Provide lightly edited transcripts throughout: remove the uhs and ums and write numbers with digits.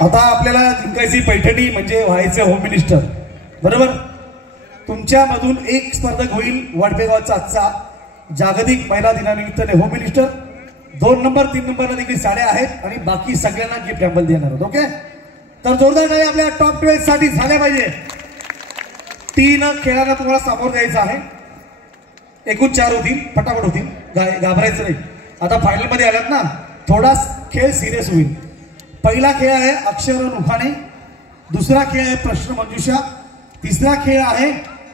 आता आपल्याला जिंकायची पैठणी म्हणजे व्हायचे होम मिनिस्टर, बरोबर? तुमच्यामधून एक स्पर्धक होईल वडपेगावचा आजचा जागतिक महिला दिनानिमित्ताने होम मिनिस्टर. 2 नंबर 3 नंबरला देखील साड्या आहेत आणि बाकी सगळ्यांना गिफ्ट हॅम्पर देणार आहोत. ओके, तर जोरदार टाळ्या आपल्या टॉप 12 साठी झाल्या पाहिजे. 3 खेळांना तुम्हाला सामोरं द्यायचं आहे. एकूण 4 होतील, फटाफट होतील, घाबरायचं नाही. आता फायनल मध्ये आलात ना, थोडा खेळ सिरियस होईल. पहिला खेळ आहे अक्षर उखाणे, दुसरा खेळ आहे प्रश्न मंजुषा, तिसरा खेळ आहे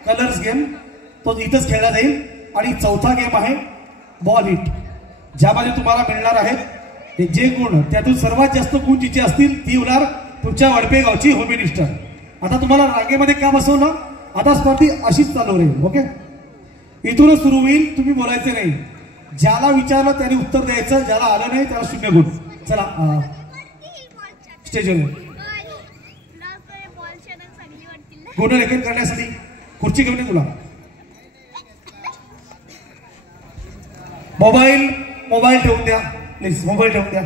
कलर्स गेम, तो इथंच खेळला जाईल, आणि चौथा गेम आहे बॉल हिट, ज्यामध्ये तुम्हाला मिळणार आहेत जे गुण, त्यातून सर्वात जास्त गुण जिचे असतील ती होणार तुमच्या वडपेगावची होम मिनिस्टर. आता तुम्हाला रागेमध्ये का बसवलं, आता स्पर्धी अशीच चालू राहील. ओके, इथूनच सुरू होईल, तुम्ही बोलायचे नाही. ज्याला विचारलं त्याने उत्तर द्यायचं, ज्याला आलं नाही त्याला 0 गुण. चला स्टेजवर गुण लेखन करण्यासाठी खुर्ची घेऊन ये. तुला मोबाईल ठेवून द्या प्लीज, मोबाईल ठेवून द्या.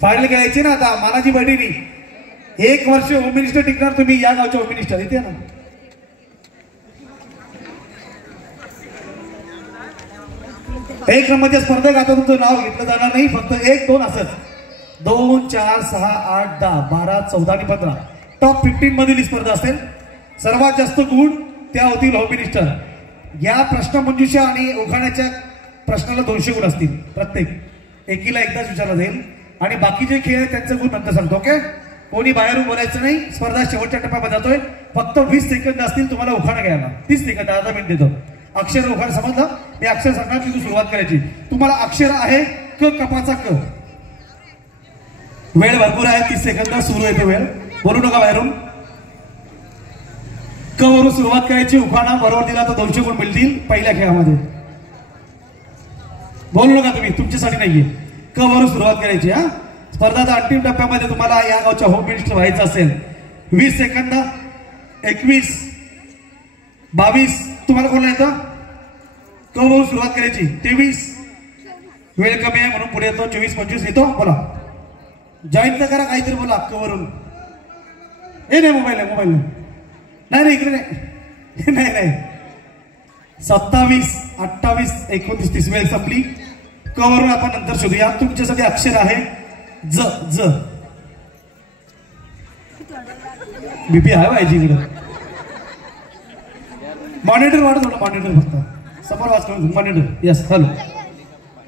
फायनल खेळायची ना आता मानाची बैठकी. 1 वर्ष होम मिनिस्टर टिकणार तुम्ही, या गावचे होम मिनिस्टर इथे ना. एक नंबरच्या स्पर्धक आता तुमचं नाव घेतलं जाणार नाही, फक्त 1 2 असंच. 2 4 6 8 10 12 14 आणि 15 टॉप 15 मधील स्पर्धा असेल. सर्वात जास्त गुण त्या होतील होम मिनिस्टर. या प्रश्न मंजुषा आणि उखाण्याच्या प्रश्नाला 200 गुण असतील प्रत्येक. एकीला एकदाच विचारला जाईल आणि बाकी जे खेळ आहेत त्यांचे गुण नंतर सांगतो. ओके, कोणी बाहेरून बोलायचं नाही. स्पर्धा शेवटच्या टप्प्यामध्ये जातोय. फक्त 20 सेकंद असतील तुम्हाला उखाणा घ्यायला. 30 सेकंद, अर्धा मिनिट देतो. अक्षर उखाणा समजलं, मी अक्षर सांगणार, तिथून सुरुवात करायची. तुम्हाला अक्षर आहे क, कपाचा क. वेळ भरपूर आहे, 30 सेकंद सुरू येतो वेळ. बोलू नका बाहेरून. क वरून सुरुवात करायची. उखाणा बरोबर दिला तर 200 गुण मिळतील पहिल्या खेळामध्ये. बोलू नका तुम्ही, तुमच्यासाठी नाहीये. क वरून सुरुवात करायची. हा, स्पर्धाच्या अंतिम टप्प्यामध्ये तुम्हाला या गावच्या होम मिनिस्टर व्हायचं असेल. 20 सेकंद. 21 22 तुम्हाला कोण येतं? क वरून सुरुवात करायची. 23 वेळ कमी आहे म्हणून पुढे येतो. 24 25 येतो. बोला, जॉईन तर करा, काहीतरी बोला. क वरून. हे नाही, मोबाईल नाही, इकडे नाही. 27 28 29 30 वेळ संपली. क वरून आपण नंतर शोधूया. तुमच्यासाठी अक्षर आहे ज. ज बीपी आहे पाहिजे इकडे. मॉनिटर वाढत होतं, मॉनिटर फक्त समोर वाच करून मॉनिटर. Yes, hello.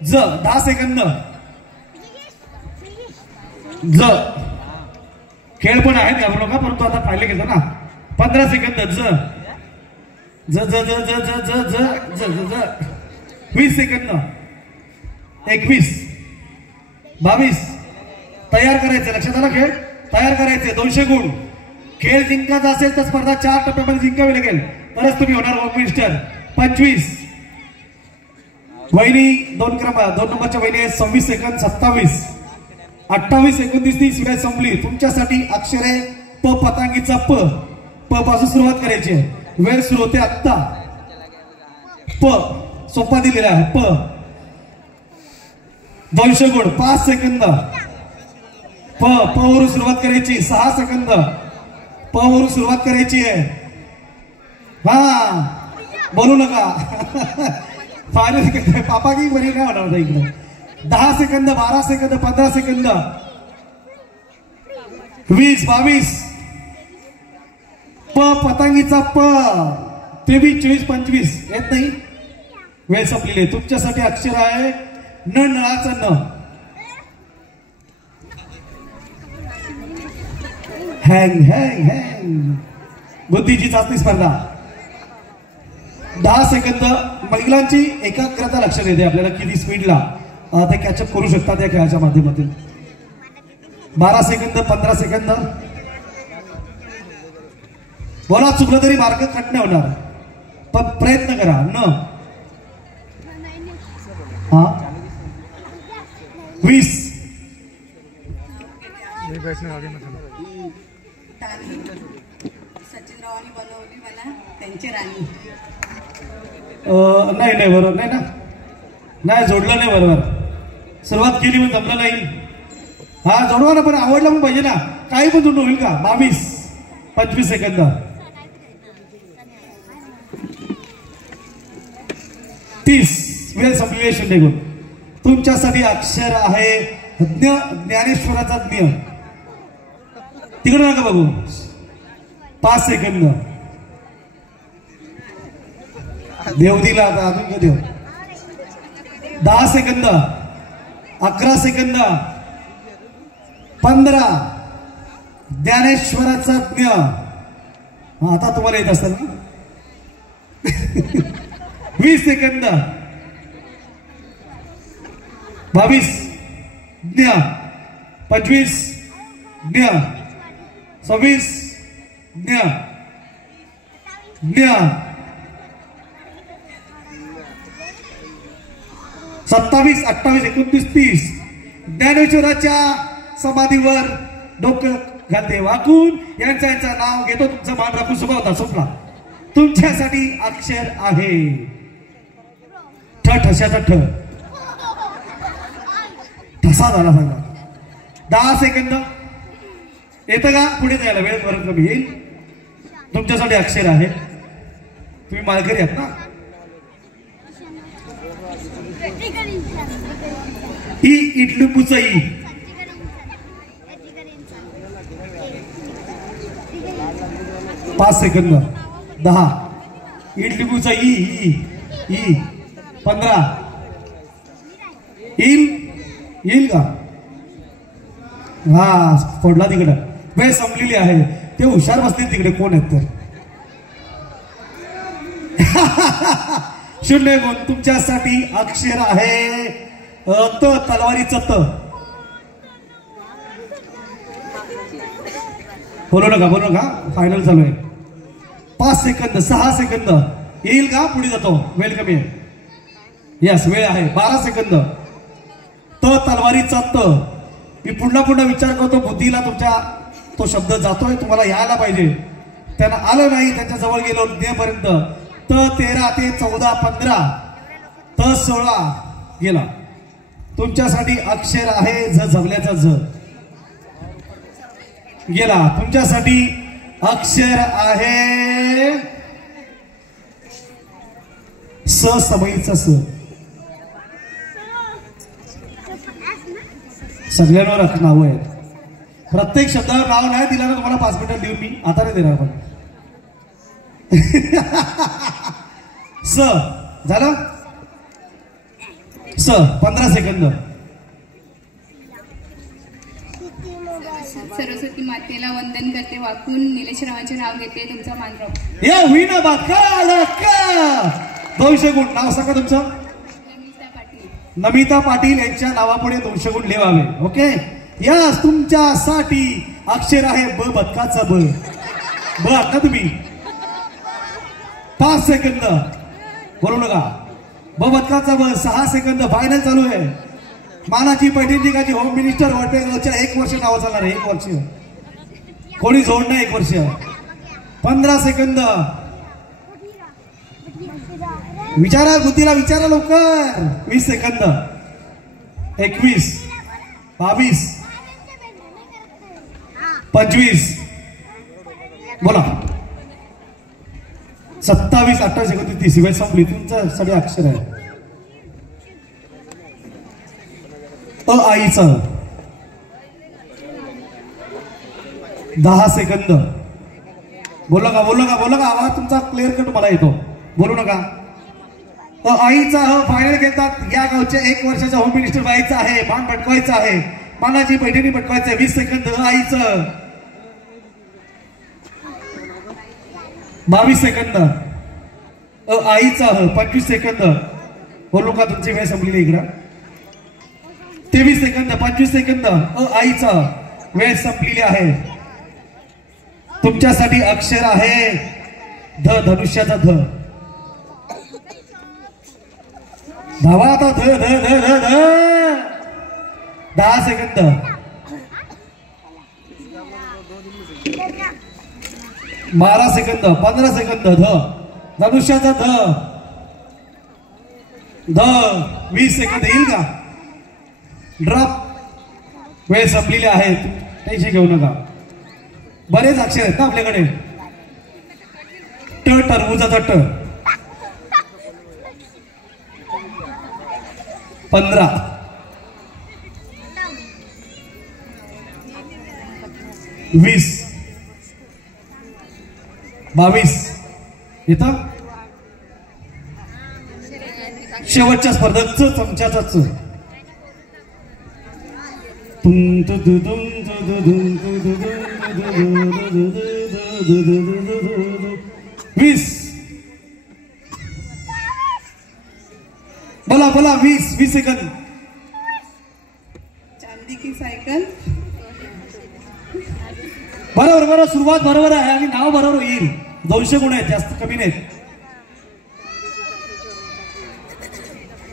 ज 10 सेकंद. ज खेळ पण आहेत घाबरू नका, परंतु आता पाहिले घेतो ना. 15 सेकंद. ज ज ज ज ज ज ज ज ज ज 20 सेकंद. 21 22 तयार करायचं. लक्षात आलं? खेळ तयार करायचे. 200 गुण. खेळ जिंकायचा असेल तर स्पर्धा 4 टप्प्यामध्ये जिंकावी लागेल, तरच तुम्ही होणार होम मिनिस्टर. 25 वहिनी 2 नंबरच्या वहिनी आहेत. 26 सेकंद. 27 28 29 30 वेळ संपली. तुमच्यासाठी अक्षर आहे प, पतंगीचा प. प पासून सुरुवात करायची आहे. वेळ सुरू होते आत्ता. प सोपा दिलेला आहे. प 200 गुण. 5 सेकंद. प वरून सुरुवात करायची. 6 सेकंद. प वरून सुरुवात करायची आहे. हा, बोलू नका. फायनल पापा की बरी नाही होणार इकडे. 10 सेकंद. 12 सेकंद. 15 सेकंद. 20 22 प, पतंगीचा प. 23 24 25 येत नाही. वेळ संपलेली आहे. तुमच्यासाठी अक्षर आहे न, नळाचं न. हँग बुद्धीची चाचणी स्पर्धा. 10 सेकंद. महिलांची एकाग्रता लक्षात येते आपल्याला किती स्पीडला ते कॅचअप करू शकतात या खेळाच्या माध्यमातून. 12 सेकंद. 15 सेकंद. बोला, चुकलं तरी मार्ग कट नाही होणार, पण प्रयत्न करा. न. हा 20 सचिनरावांनी बनवली मला त्यांची राणी. नाही बरोबर नाही ना. नाही जोडलं नाही बरोबर. सुरुवात केली पण जमलं नाही. हा जोडवा ना, पण आवडला पण पाहिजे ना, काही पण जोडून होईल का? 22 25 सेकंद 30 वेळ संपलेली निघून. तुमच्यासाठी अक्षर आहे ज्ञ, ज्ञानेश्वराचा ज्ञ. तिकडे नका बघू. 5 सेकंद. देव दिला आता अजून देव. 10 सेकंद 11 सेकंद 15 ज्ञानेश्वराचा ज्ञ. आता तुम्हाला येत असेल ना. 20 सेकंद 22 ज्ञ 25 ज्ञ 26 ज्ञ ज्ञ 27 28 29 30 ज्ञानेश्वराच्या समाधीवर डोकं घालते वाकून. यांचं नाव घेतो. तुमचं मान राखून सुभा होता संपला. तुमच्यासाठी अक्षर आहे ठ. ठशाचा ठ. ठसा झाला सगळा. 10 सेकंद येतं का? पुढे जायला वेळ बरं कमी येईल. तुमच्यासाठी अक्षर आहे. तुम्ही मालकरी आहात ना. ई इडलिंबूचा ई. 5 सेकंद 10 इडलिंबूचा ई ई ई 15 येईल का? हा फोडला तिकडं. वेळ संपलेली आहे. ते हुशार बसतील तिकडे. कोण आहेत तर? 0 गुण. तुमच्यासाठी अक्षर आहे त. तलवारीचं त. बोलू नका फायनल चालू आहे. 5 सेकंद 6 सेकंद येईल का? पुढे जातो. वेळ कमी आहे. यस वेळ आहे. 12 सेकंद त. तलवारीचा त. मी पुन्हा विचार करतो बुद्धीला तुमच्या तो शब्द जातोय. तुम्हाला यायला पाहिजे. त्यांना आलं नाही. त्यांच्या जवळ गेलो पर्यंत. त 13 ते 14 15 त 16 गेला. तुमच्यासाठी अक्षर आहे झ. झबल्याचा झ गेला. तुमच्यासाठी अक्षर आहे स. समईचा स. सगळ्यांवर नाव आहेत. प्रत्येक शब्दावर नाव नाही दिला ना तुम्हाला 5 मिनिटात देऊन मी आता नाही देणार. पण स झालं. स 15 सेकंद. सरस्वती मातेला वंदन करते वाकून. निलेश रावांचे नाव घेते. तुमचा मान राखून. या होईना बात का 200 गुण. नाव सांगा तुमचं? नमिता पाटील यांच्या नावापुढे 200 गुण लिहावे. ओके. यस तुमच्यासाठी अक्षर आहे ब. बदकाचा ब. ब ना तुम्ही. 5 सेकंद बोलू नका. ब बदकाचा ब. 6 सेकंद. फायनल चालू आहे. मानाची पैठणची होम मिनिस्टर वाटपेगावच्या 1 वर्ष नाव चालणार आहे. 1 वर्ष कोणी जोड नाही. 1 वर्ष. 15 सेकंद. विचारा बुद्धीला विचारा लवकर. 20 सेकंद 21 22 25 बोला. 27 28 सेकंद 30 वेळ संपली. तुमच्यासाठी अक्षर आहे अ. आईचा 10 सेकंद. बोलू नका आवाज तुमचा क्लिअर कट मला येतो. बोलू नका. आईचा फायनल घेतात. या गावच्या 1 वर्षाचा होम मिनिस्टर व्हायचा आहे. मान पटवायचा आहे. मानाची पैठणी पटवायचं. 20 सेकंद आईचं. 22 सेकंद आईचा 25 सेकंद. बोलू का? तुमची वेळ संपलेली इकडं. 23 सेकंद 25 सेकंद आईचा वेळ संपलेली आहे. तुमच्यासाठी अक्षर आहे ध. धनुष्याचा ध. धावा आता. ध ध ध ध ध. 10 सेकंद. 12 सेकंद 15 सेकंद ध. धनुष्याचा ध. ध. 20 सेकंद येईल का? ड्रॉप वेळ संपलेली आहे, टेन्शन घेऊ नका. बरेच अक्षर आहेत ना आपल्याकडे. ट टरबुजाचा ट. 15. 20. 22. येतं. शेवटच्या स्पर्धक च चमच्याचा च. 20. बोला बोला. 20 सेकंद. चांदी की सायकल. बरोबर बरोबर. सुरुवात बरोबर आहे आणि नाव बरोबर येईल. 200 गुण आहेत, जास्त कमी नाहीत.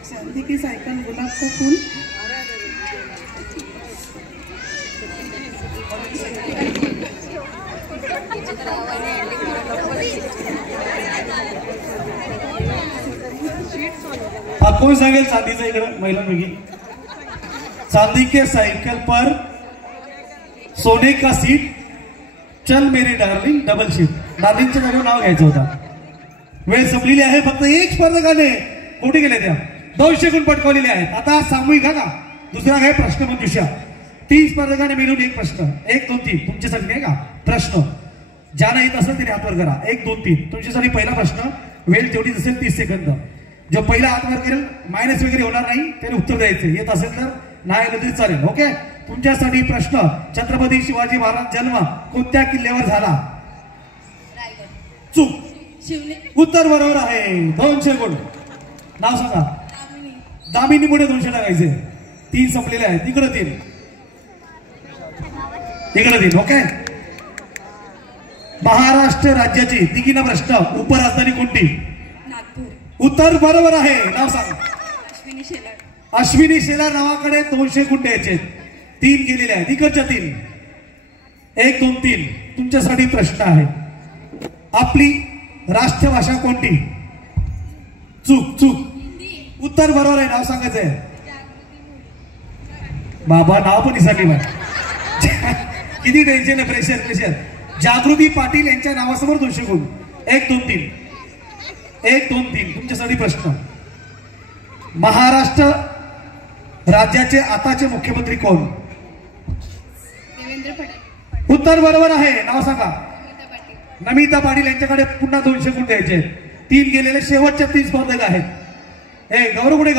चांदी की सायकल. गुलाब का फूल. हा कोण सांगेल चांदीचं इकडं महिलांपैकी. चांदी के सायकल पर सोने का सीट चल मेरी डार्लिंग डबल शीट. डार्लिंगच्या जागेवर नाव घ्यायचं होता. वेळ संपलेली आहे. फक्त एक स्पर्धकाने कुठे गेले त्या 200 गुण पटकावलेले आहेत. आता सामूहिक का दुसरा काय प्रश्न मंजुषा. 3 स्पर्धकाने मिळून एक प्रश्न. 1 2 3 तुमच्यासाठी नाही का प्रश्न. ज्याला येत असेल त्याने हातवर करा. 1 2 3 तुमच्यासाठी पहिला प्रश्न. वेळ तेवढीच असेल 30 सेकंद. जो पहिला हातवर करेल मायनस वगैरे होणार नाही, त्याने उत्तर द्यायचे. येत असेल तर नाही आलं तरी चालेल. ओके. तुमच्यासाठी प्रश्न. छत्रपती शिवाजी महाराज जन्म कोणत्या किल्ल्यावर झाला. चूक. उत्तर बरोबर आहे. 200 गुण. नाव सांगा. दामिनी पुढे 200 टाकायचे. 3 संपलेले आहेत. इकडे 3 इकडे 3. ओके. महाराष्ट्र राज्याची तिघींना प्रश्न. उपराजधानी कोणती. नागपूर. उत्तर बरोबर आहे. नाव सांगा. अश्विनी शेलार. अश्विनी शेलार नावाकडे 200 गुण द्यायचे. 3 गेलेले आहेत. इकडच्या 3. 1 2 3 तुमच्यासाठी प्रश्न आहे. आपली राष्ट्रभाषा कोणती. चूक चूक. उत्तर बरोबर आहे. नाव सांगायचंय. बाबा नाव पण विसरली बा. किती टेन्शन आहे. Pressure pressure. जागृती पाटील यांच्या नावासमोर 200 गुण. 1 2 3 1 2 3 तुमच्यासाठी प्रश्न. महाराष्ट्र राज्याचे आताचे मुख्यमंत्री कोण. देवेंद्र फडणवीस. उत्तर बरोबर आहे. नाव सांगा. नमिता पाटील. नमिता पाटील यांच्याकडे पुन्हा 200 गुण द्यायचे. 3 गेलेले. शेवटच्या 3 स्पर्धक आहेत. हे गौरव कुठे.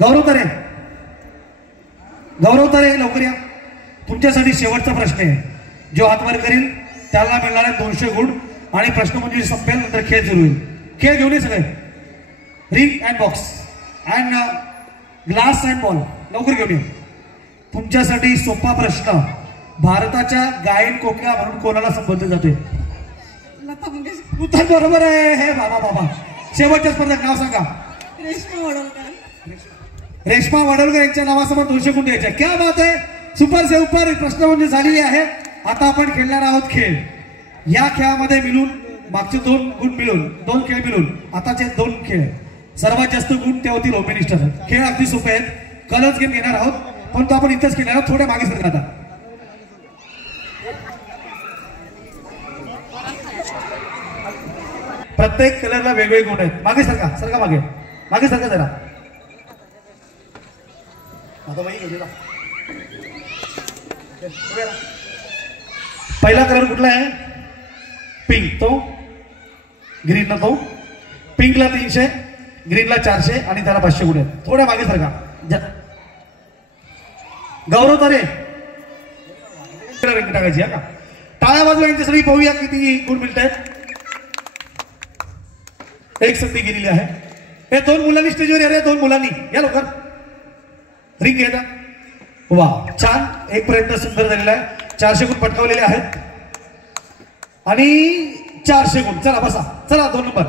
गौरव तरे. लवकर या. तुमच्यासाठी शेवटचा प्रश्न आहे. जो हातवर करेल त्याला मिळणार आहे 200 गुण. आणि प्रश्न म्हणजे संपेल नंतर खेळ सुरू होईल. खेळ घेऊन ये सगळे. Ring and box and glass and ball. लवकर घेऊन ये. तुमच्यासाठी सोपा प्रश्न. भारताच्या गायन कोकिळा म्हणून कोणाला संबोधले जाते. लता मंगेशकर. उत्तर बरोबर आहे. हे बाबा. शेवटच्या स्पर्धक नाव सांगा. रेश्मा वडोलकर. रेश्मा वडोलकर यांच्या नावासमोर 200 गुण द्यायचे. क्या बात आहे. सुपर से उपर. प्रश्न म्हणजे झालेली आहे. आता आपण खेळणार आहोत खेळ. या खेळामध्ये मिळून मागचे 2 गुण मिळून 2 खेळ मिळून आताचे 2 खेळ. सर्वात जास्त गुण ते होतील होम मिनिस्टर. खेळ अगदी सोपे आहेत. कलर्स गेम घेणार आहोत पण तो आपण इथंच खेळणार आहोत. थोडे मागे सरका. आता प्रत्येक कलरला वेगवेगळे गुण आहेत. मागे सरका मागे सरका जरा. आता पहिला कलर कुठला आहे. पिंक. तो ग्रीन. तो पिंकला 300 ग्रीनला 400 आणि त्याला 500 गुण आहेत. थोड्या मागे सरका. गौरव तरे रंग टाकायची का. टाळ्या बाजूला यांच्यासाठी पाहूया किती गुण मिळत आहेत. 1 संधी गेलेली आहे. हे 2 मुलांनी स्टेजवर या रे. 2 मुलांनी या लवकर. रिंग घ्या. वा छान. 1 प्रयत्न सुंदर झालेला आहे. 400 गुण पटकावलेले आहेत आणि 400 गुण. चला बसा. चला 2 नंबर.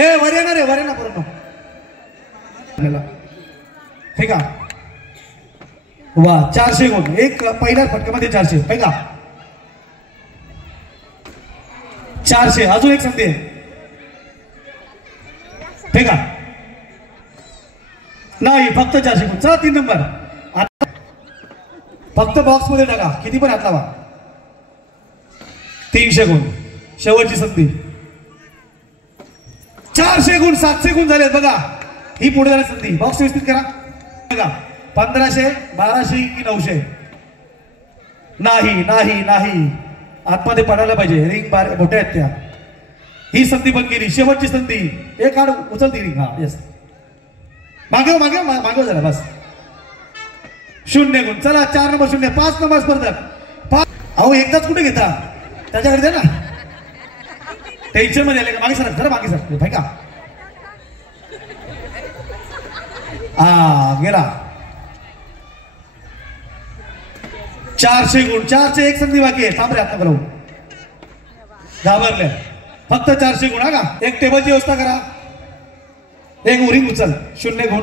ए वर येणार रे. वर येणार पूर्ण. ठीक आहे. वा 400 गुण. एक पहिल्या फटक्यामध्ये 400. पैका 400. अजून एक संधी. फेका. नाही, फक्त 4 सेकंद. चला 3 नंबर. आता फक्त बॉक्स मध्ये टाका, किती पण हात लावा. 300 गुण. शेवटची संधी. 400 गुण. 700 गुण झाले बघा. ही पुढे झाली संधी. बॉक्स व्यवस्थित करा बघा. 1500, 1200 की 900. नाही नाही नाही, आतमध्ये पडायला पाहिजे. रिंग बार मोठ्या आहेत त्या. ही संधी बंद केली. शेवटची संधी. एक काढ, उचलती रिंग. हा येस, मागे मागे मागे झाला बस. 0 गुण. चला 4 नंबर 0. 5 नंबर स्पर्धक. अहो एकदाच कुठे घेता, त्याच्याकडे द्या ना. टेन्शन मध्ये आले का? मागे सर, जरा मागे सर भाई का. गेला. 400 गुण. 400 एक संधी बाकी आहे. थांब रे, आता करू. घाबरले. फक्त 400 गुण. हा का, एक टेबलची व्यवस्था करा. एक उरिंग उचल. 0 गुण.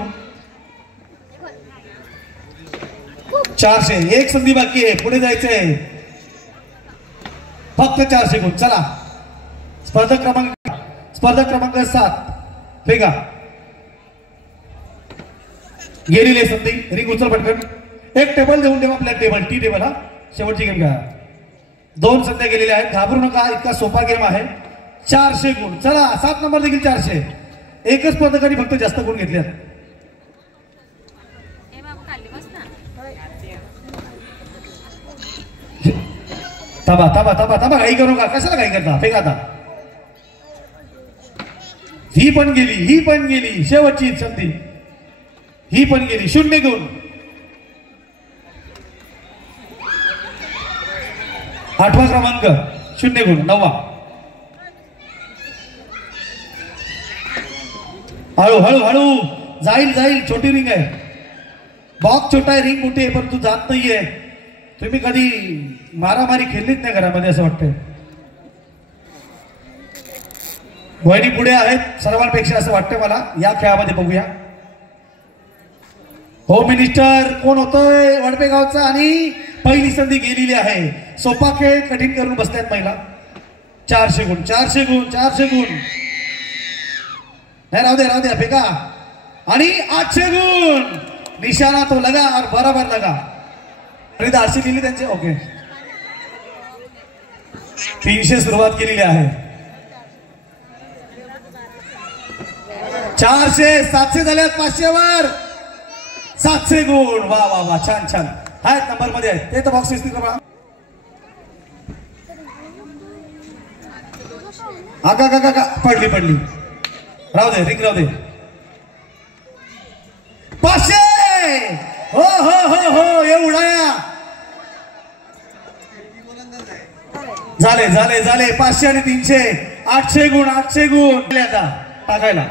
400 एक संधी बाकी आहे. पुढे जायचंय. फक्त 400 गुण. चला स्पर्धक क्रमांक 7 फेका. गेलेली संधी. रिंग उचल पटकन. एक टेबल देऊन ठेवा आपल्या. Table tea table. हा शेवटची गेम घ्या. 2 संध्या गेलेल्या आहेत. घाबरू नका, इतका सोपा गेम आहे. 400 गुण. चला 7 नंबर देखील 400. एकच स्पर्धकांनी फक्त जास्त गुण घेतले. थांबा थांबा थांबा थांबा, घाई करू नका. कशाला घाई करता? फेका आता. ही पण गेली, ही पण गेली. शेवटची संधी. ही पण गेली. 0 गुण. 8वा क्रमांक 0 गुण. 9वा. हळू हळू हळू. जाईल जाईल. छोटी रिंग आहे. बॉक्स छोटा आहे, रिंग मोठी आहे, परंतु जात नाहीये. तुम्ही कधी मारामारी खेळलीच नाही घरामध्ये असं वाटतंय. वहिनी पुढे आहेत सर्वांपेक्षा असं वाटतं मला. या खेळामध्ये बघूया. होम मिनिस्टर कोण होतोय? वडपे गावचा. आणि पहिली संधी गेलेली आहे. सोपा खेळ कठीण करून बसतात महिला. 400 गुण. 400 गुण. 400 गुण. नाही, राहू द्या फेका. आणि 800 गुण. निशाणा तो लगा और बराबर लगा. आणि दारशी लिहिली त्यांचे. ओके, 300 सुरुवात केलेली आहे. 400. 700 झाल्यात. 500 वर. 700 गुण. वा वा वा, छान छान. आहेत नंबर मध्ये आहेत ते तर. बॉक्स दिसतील का? आगा का का पडली पडली. राहू दे, रिंग राहू दे. 500. हो हो हो हो, एवढा झाले झाले झाले. 500 आणि 300. 800 गुण. 800 गुण. आता टाकायला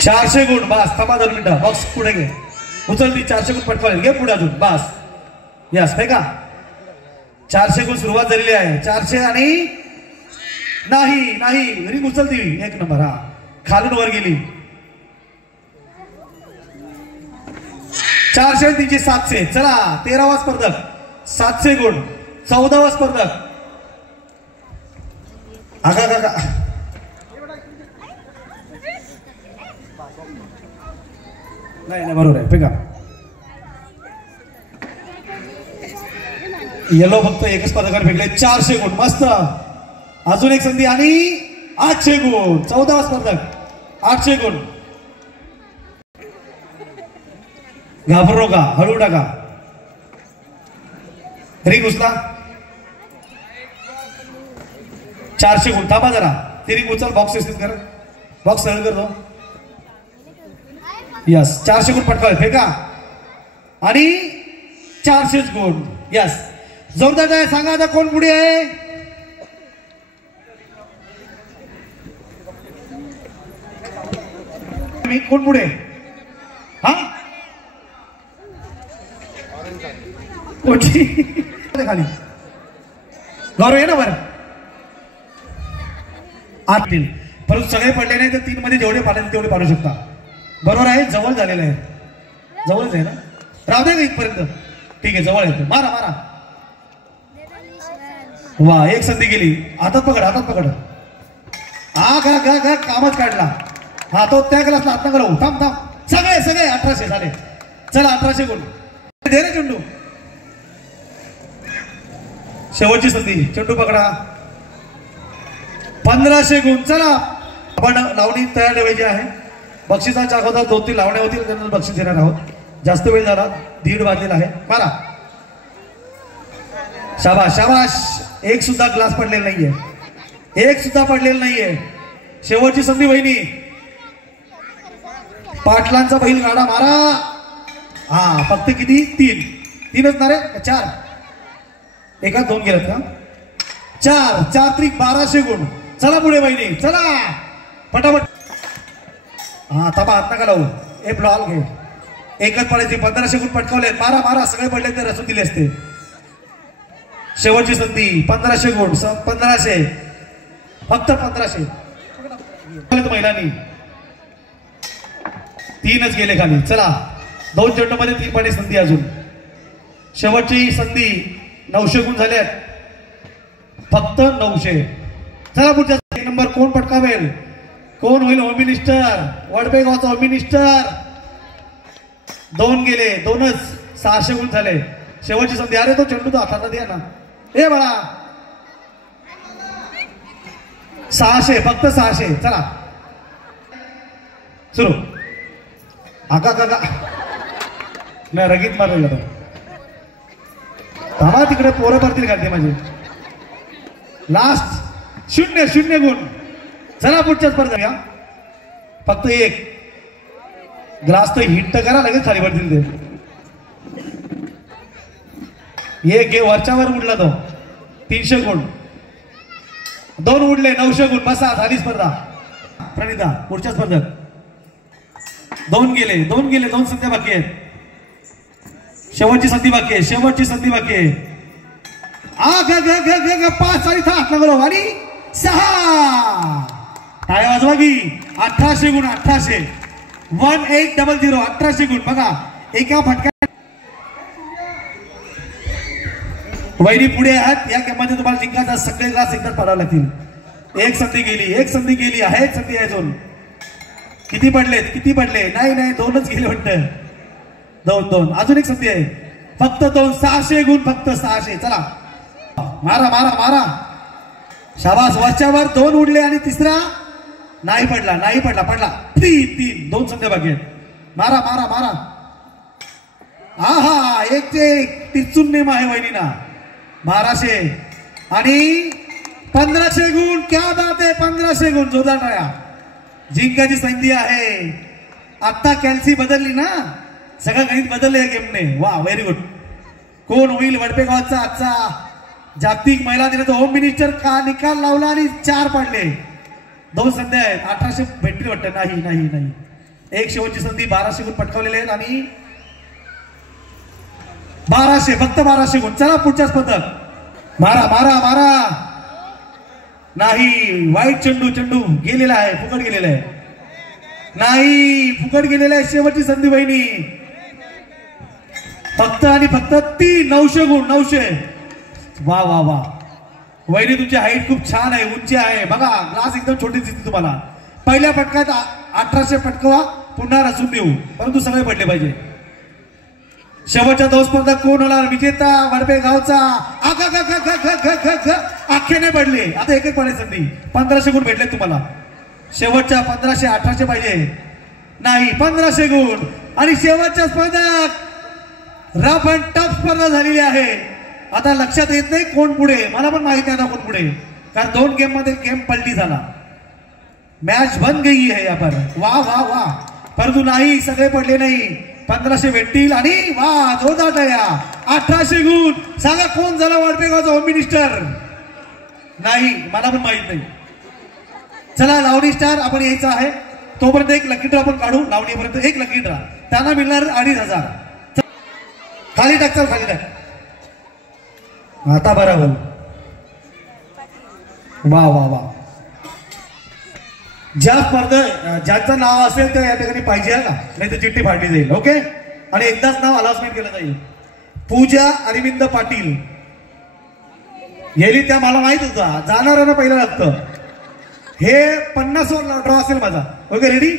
400 गुण. बस, थांबा 2 मिनिटं. बॉक्स पुढे घे. उचल ती. 400 गुण पटकावेल. घे पुढे अजून. बस, यस फेका. 400 गुण सुरुवात झालेली आहे. 400 आणि नाही नाही, रिंग उचलती. 1 नंबर. हा खालून वर गेली. 400 आणि 300. 700. चला 13वा स्पर्धक. 700 गुण. 14वा स्पर्धक. आगा का नाही नाही, बरोबर आहे फेका. येलो फक्त एकच स्पर्धकाने फेकले. 400 गुण. मस्त. अजून एक संधी आणि 800 गुण. 14वा स्पर्धक. 800 गुण. घाबरू नका, हळू टाका. रिंग उचला. 400 गुण. थांबा जरा. ती रिंग उचल. बॉक्स व्यवस्थित कर. बॉक्स सरळ कर दो. यस, 400 गुण पटकावे. फेका. आणि 400 गुण. यस, जोरदार आहे. सांगा आता कोण पुढे आहे? मी कोण पुढे? हा खाली गौरव आहे ना बरं. आतील परंतु सगळे पडले नाही तर 3 मध्ये जेवढे पाडायचे तेवढे पाडू शकता. बरोबर आहे. जवळ झालेलं आहे. जवळच आहे ना. राहू दे का इथपर्यंत? ठीक आहे, जवळ येतो. मारा मारा. वा, एक संधी गेली. हातात पकड, हातात पकड. हा का कामच काढला. हा तो त्या क्लासला हात नका लावू. थांब थांब. सगळे सगळे 1800 झाले. चला 1800 गुण दे रे चेंडू. शेवटची संधी. चेंडू पकडा. 1500 गुण. चला आपण लावणी तयार ठेवायची आहे. बक्षिसाच्या अगोदर 2-3 लावण्या होतील, त्यानंतर बक्षीस देणार आहोत. जास्त वेळ झाला, 1:30 वाजलेला आहे. मारा. शाबाश शाबाश. एक सुद्धा ग्लास पडलेला नाहीये, एक सुद्धा पडलेला नाहीये. शेवटची संधी वहिनी. पाटलांचा बैल गाडा मारा. हा फक्त किती? 3च ना रे? 4? एका 2 गेलेत का? 4 4 1200 गुण. चला पुढे वहिनी, चला फटाफट. हा थांबा, हात नका लावू. ए बॉल घे. एकच पडायची. 1500 गुण पटकावले. मारा मारा. सगळे पडले तर रचून दिले असते. शेवटची संधी. 1500 गुण. 1500, फक्त 1500 महिलांनी. 3च गेले खाली. चला 2 चेंडू मध्ये 3 पाणी संधी अजून. शेवटची संधी. 900 गुण झाल्यात. फक्त 900. चला पुढच्या नंबर कोण पटकावेल? कोण होईल होम मिनिस्टर? वडपेगावचा होम मिनिस्टर. 2 गेले. 2च. 600 गुण झाले. शेवटची संधी. अरे तो चेंडू तो हाताला द्या ना. ए बाळा. 600, फक्त 600. चला सुरू. आका काका नाही रगीत मारलेलं तर. थांबा तिकडे पोरं पडतील घालते माझे. लास्ट. 0 गुण. चला पुढच्या स्पर्धा घ्या. फक्त 1 ग्लास तर हिट तर करा, लगेच खाली पडतील ते. 1 घे. वरच्यावर उडला तो. 300 गुण. 2 उडले. 900 गुण. बसा, झाली स्पर्धा. प्रणिता पुढच्या स्पर्धेत. 2 गेले. 2 संध्या बाकी आहेत. शेवटची संधी बाकी आहे. शेवटची संधी बाकी आहे. 5 आणि हात लागलो. आणि 6 टाळ्या वाजवा की. 1800 गुण. 1800. 1800. 1800 गुण. बघा एका फटक्यात. वैरी पुढे आहात. या गेममध्ये तुम्हाला जिंकायचा. सगळे ग्लास एकदाच पाडावे लागतील. एक संधी गेली. एक संधी गेली. आहे एक संधी आहे अजून. किती पडलेत? किती पडले? नाही 2च गेले वाटतं. 2 अजून एक संधी आहे. फक्त 2. 600 गुण. फक्त 600. चला मारा मारा मारा. शाबास. वरच्यावर 2 उडले आणि तिसरा नाही पडला. नाही पडला. पडला. 3. 2 संध्या बाकी आहेत. मारा मारा मारा. हा 1 ते 1 टिचून नेम आहे वहिनीना. 1200 आणि 1500 गुण. क्या बात आहे. 1500 गुण. जोरदार टाळ्या. जिंकायची संधी आहे. आता कॅल्सी बदलली ना, सगळं गणित बदललं या गेमने. वा व्हेरी गुड. कोण होईल वडपेगावचा आजचा जागतिक महिला दिनाचा होम मिनिस्टर? का निकाल लावला आणि 4 पडले. 2 संध्या आहेत. 1800 भेटली वाटतं. नाही. एक शेवटची संधी. 1200 गुण पटकावलेले आहेत आणि 1200, फक्त 1200 गुण. चला पुढच्या स्पर्धक. मारा मारा मारा. नाही. वाईट चेंडू गेलेला आहे. फुकट गेलेला आहे. नाही फुकट गेलेला आहे. शेवटची संधी वहिनी. फक्त आणि फक्त 3. 900 गुण. 900. वा वा वा. वहिनी तुमची हाईट खूप छान आहे. उंची आहे. बघा ग्लास एकदम छोटी दिसते तुम्हाला. पहिल्या पटकात 1800 पटकवा. पुन्हा रचून देऊ, परंतु सगळे पडले पाहिजे. शेवटच्या 2 स्पर्धा कोण होणार विजेता? वडपेगावचा. अख्खे पडले. आता एकच पडायची संधी. 1500 गुण भेटले तुम्हाला. शेवटच्या 1500. 1800 पाहिजे. नाही 1500 गुण. आणि शेवटच्या स्पर्धक रफ अँड टफ स्पर्धा झालेली आहे. आता लक्षात येत नाही कोण पुढे. मला पण माहिती आहे ना कोण पुढे, कारण 2 गेम मध्ये गेम पलटी झाला. मॅच बन गई है यहाँ पर. वाह वाह वाह. परंतु नाही, सगळे पडले नाही. 1500 भेटतील आणि वा जोरदार टाळ्या. 1800 गुण. सांगा कोण झाला वडपेगावचा होम मिनिस्टर? नाही, मला पण माहित नाही. चला लावणी स्टार आपण यायचं आहे. तोपर्यंत एक लकी ड्रॉ आपण काढू. लावणीपर्यंत एक लकी ड्रॉ. त्यांना मिळणार 2500. खाली टाक. चल खाली टाक. आता बरोबर. वा वा वा. ज्या स्पर्धा ज्यांचं नाव असेल त्या या ठिकाणी पाहिजे ना, नाही तर चिठ्ठी फाडली जाईल. ओके. आणि एकदाच नाव अनाउन्समेंट केलं जाईल. पूजा अरविंद पाटील गेली. त्या मला माहित होता जाणार ना पहिलं लागतं. हे 50 वर ड्रॉ असेल माझा. Okay ready.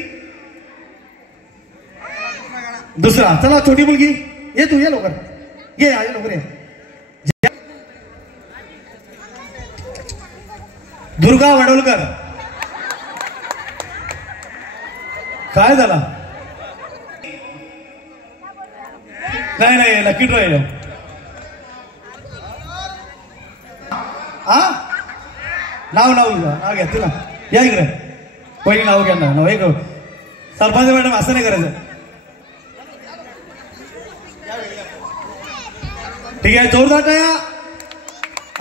दुसरा चला छोटी मुलगी ये तू ये लवकर ये लवकर ये. दुर्गा वडोलकर. काय झाला. नाही लकी ड्रॉ आहे. हा नाव घ्या तुला या इकडे पहिली नाव घ्या नाव एक सरपंच मॅडम असं नाही करायचं. ठीक आहे जोरदार टाळ्या.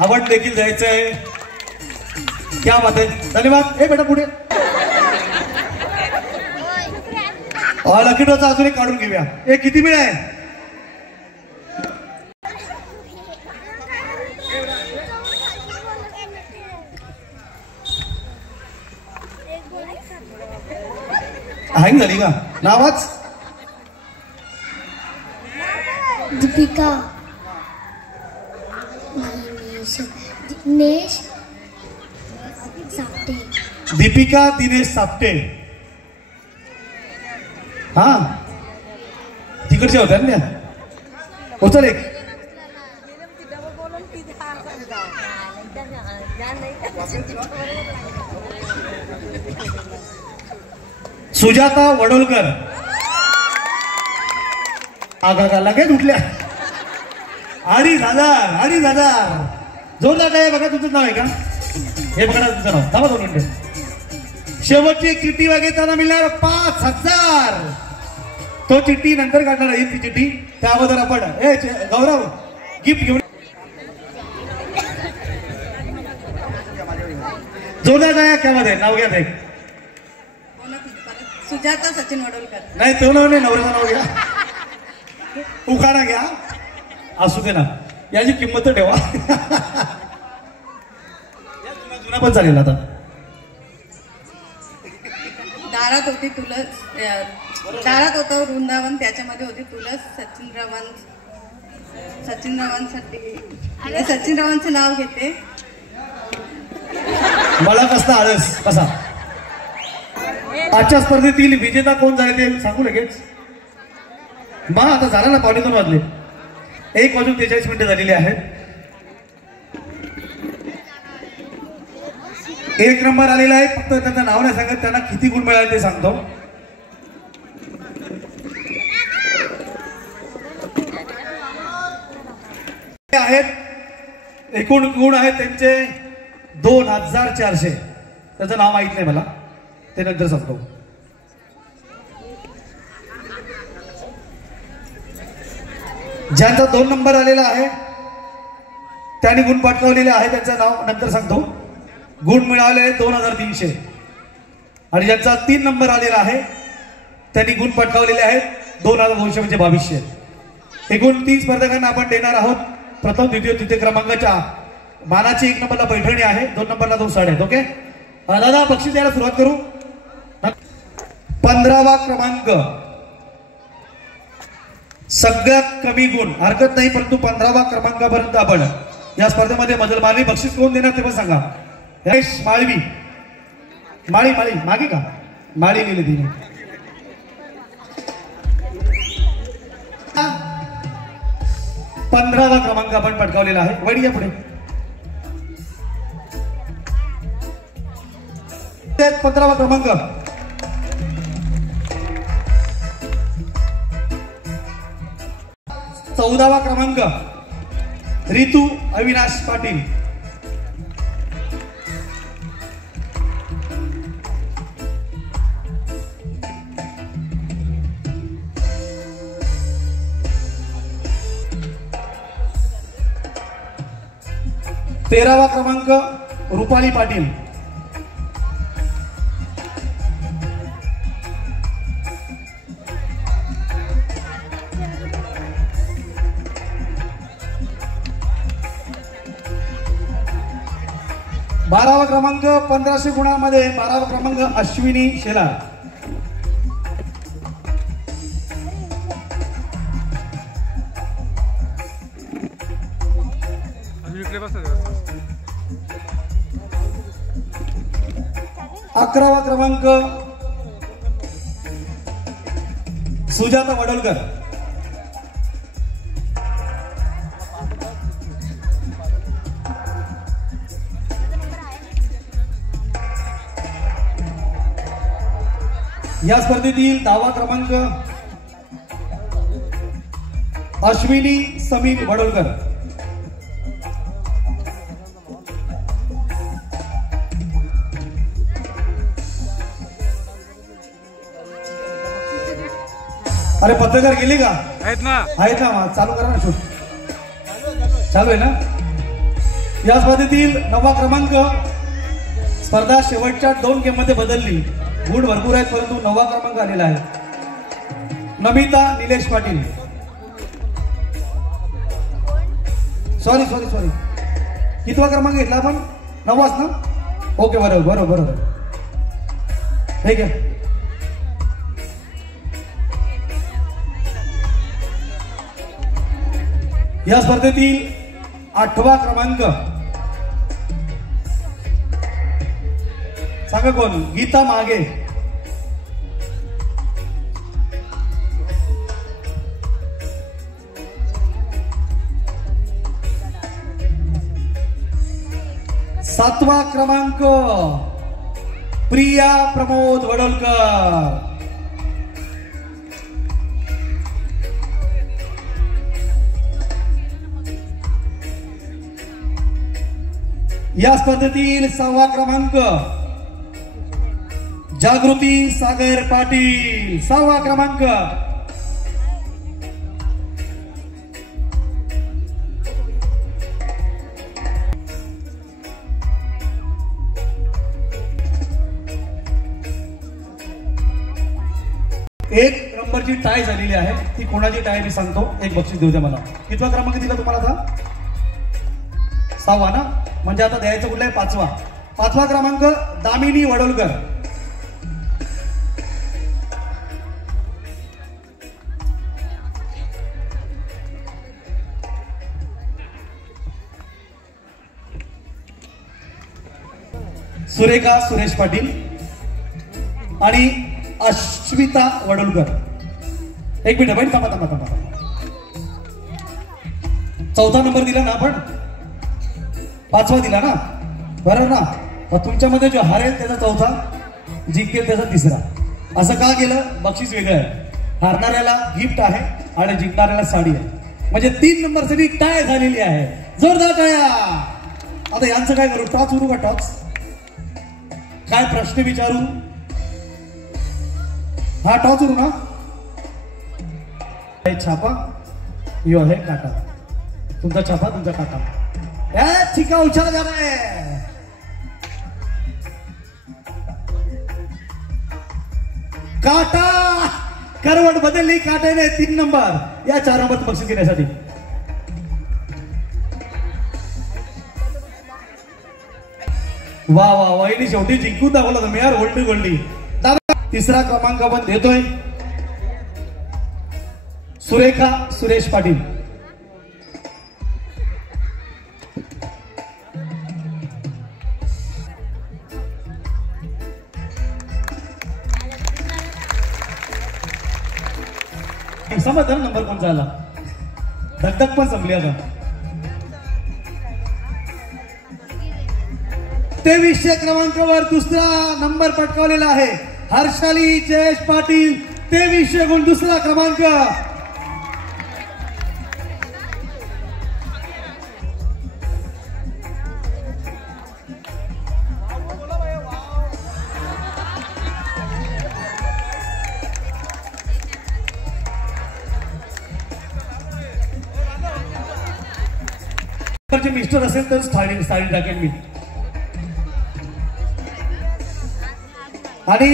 आवड देखील जायचंय. क्या बात आहे धन्यवाद. ए बेटा पुढे लकी ड्रॉचा अजून एक काढून घेऊया. ए किती वेळ आहे. हँग झाली का. नावाच दीपिका दिनेश साप्टे. दीपिका दिनेश साप्टे. हा तिकडच्या होत्या ना त्या. उचल एक. सुजाता वडोलकर. आगा लगेच उठल्या. 2,500 जोरदार काय बघा. तुझं नाव आहे का हे बघा तुमचं नाव. थांबा 2 मिनिटं. शेवटची एक चिठ्ठी वागिताना मिळणार 5,000. तो चिठ्ठी नंतर काढणार आहे ती चिठ्ठी. त्याबद्दल आपण गौरव गिफ्ट घेऊन जोरदार काय क्या मध्ये नाव घ्या. ते सुजाता सचिन वडोलकर. नाही तो नाव नाही नवऱ्याचं नाव घ्या. उखाणा घ्या असू दे ना. याची किंमत तर ठेवा. जुना पण चालेल आता. दारात होती तुलस. दारात होतं वृंदावन त्याच्यामध्ये होती तुलस. सचिन रावांसाठी सचिन रावांचं नाव घेते. मला कसला आळस कसा. आजच्या स्पर्धेतील विजेता कोण झाले ते सांगू लगेच. मग आता झाला ना 2:15 वाजले. 1:43 झालेली आहेत. 1 नंबर आलेला आहे. फक्त त्यांचं नाव नाही सांगत. त्यांना किती गुण मिळाले ते सांगतो. आहेत एकूण गुण आहेत त्यांचे 2,400. त्याचं नाव माहित नाही मला. ते नंतर सांगतो. ज्यांचा 2 नंबर आलेला आहे त्यांनी गुण पटकावलेले आहे त्यांचं नाव नंतर सांगतो. गुण मिळाले 2,300. आणि ज्यांचा 3 नंबर आलेला आहे त्यांनी गुण पटकावलेले आहेत 2,200 म्हणजे 2,200. एकूण 3 स्पर्धकांना आपण देणार आहोत. प्रथम द्वितीय तृतीय क्रमांकाच्या मानाची 1 नंबरला पैठणी आहे. 2 नंबरला 2 साड्या आहेत. ओके दादा बक्षीस द्यायला सुरुवात करू. 15वा क्रमांक सगळ्यात कमी गुण हरकत नाही परंतु 15वा क्रमांकापर्यंत आपण या स्पर्धेमध्ये मजल मारली. बक्षीस कोण देणार ते पण सांगा. यश माळवी. माळी मागे का माळी गेली तिने. 15वा क्रमांक आपण पटकावलेला आहे. वडी या पुढे. 15वा क्रमांक 14वा क्रमांक रितू अविनाश पाटील. 13वा क्रमांक रुपाली पाटील. 12वा क्रमांक 1500 गुणांमध्ये 12वा क्रमांक अश्विनी शेलार. 11वा क्रमांक सुजाता वडोलकर. या स्पर्धेतील 10वा क्रमांक अश्विनी समीर वडोलकर. अरे पत्रकार गेले का? आहेत ना चालू करा ना शूट. चालू आहे ना. या स्पर्धेतील 9वा क्रमांक. स्पर्धा शेवटच्या 2 गेम मध्ये बदलली. गुण भरपूर आहेत परंतु 9वा क्रमांक आलेला आहे. नमिता निलेश पाटील. सॉरी कितवा क्रमांक घेतला आपण? 9वाच ना. ओके बरोबर ठीक आहे. या स्पर्धेतील 8वा क्रमांक सांगा कोण? गीता मागे. सातवा क्रमांक प्रिया प्रमोद वडोलकर. या स्पर्धेतील 6वा क्रमांक जागृती सागर पाटील. 6वा क्रमांक. एक नंबरची टाय झालेली आहे. ती कोणाची टाय मी सांगतो. एक बक्षीस देऊ द्या मला. कितवा क्रमांक दिला तुम्हाला आता? 6वा ना. म्हणजे आता द्यायचं कुठला आहे? 5वा. 5वा क्रमांक दामिनी वडोलकर. सुरेखा सुरेश पाटील आणि अश्विता वडोलकर. एक मिनिट बाई थांबा. 4था नंबर दिला ना आपण? 5वा दिला ना. बरोबर ना. मग तुमच्यामध्ये जो हारेल त्याचा 4था, जिंकेल त्याचा 3रा. असं का केलं? बक्षीस वेगळं आहे. हारणाऱ्याला गिफ्ट आहे आणि जिंकणाऱ्याला साडी आहे. म्हणजे 3 नंबरसाठी टाय झालेली आहे. जोरदार टाळ्या. आता यांचं काय करू? टॉस उरू का? टॉस काय प्रश्न विचारू? हा टॉस उरू ना. छापा यो है काटा. तुमचा छापा तुमचा काटा. छिका उछाला जा रहा है. काटा करवट बदलली काट्याने. 3 नंबर. या 4 नंबर बक्षीस घेण्यासाठी. वा वहिनी शेवटी जिंकून दाखवला तुम्ही यार. गोल्डी. 3रा क्रमांक आपण देतोय सुरेखा सुरेश पाटील. समजलं नंबर कोणता आला? धकधक पण संपली आता. 2300 क्रमांकावर 2रा नंबर पटकावलेला आहे हर्षाली जयेश पाटील. 2300 गुण. 2रा क्रमांक. मिस्टर असेल तर साडी टाकेल मी. आणि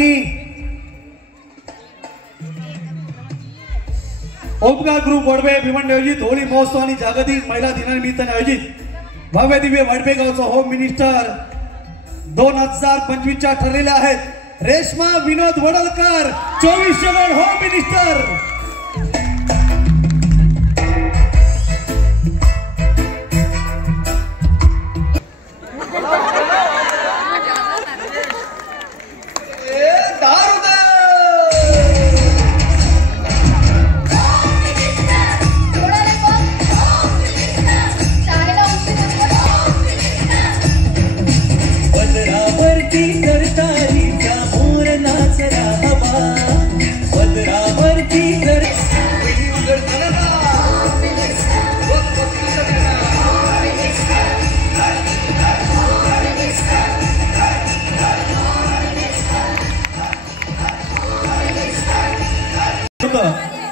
ओमकार ग्रुप वडवे भिवंडी आयोजित होळी महोत्सव आणि जागतिक महिला दिनानिमित्ताने आयोजित भव्य दिव्य वडपेगावचा होम मिनिस्टर 2025च्या ठरलेल्या आहेत. रेश्मा विनोद वडोलकर 2400 गण होम मिनिस्टर.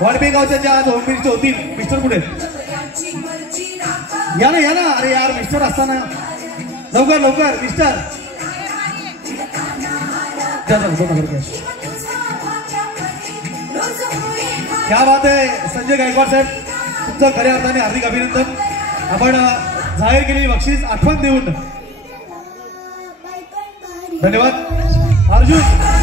वाडपेगावच्या ज्या आज होम मिनिस्टर होतील मिस्टर कुठे या ना अरे यार मिस्टर असताना लवकर लवकर मिस्टर क्या बात आहे संजय गायकवाड साहेब तुमचं खऱ्या अर्थाने हार्दिक अभिनंदन. आपण जाहीर केलेली बक्षीस आठवण देऊन धन्यवाद. अर्जुन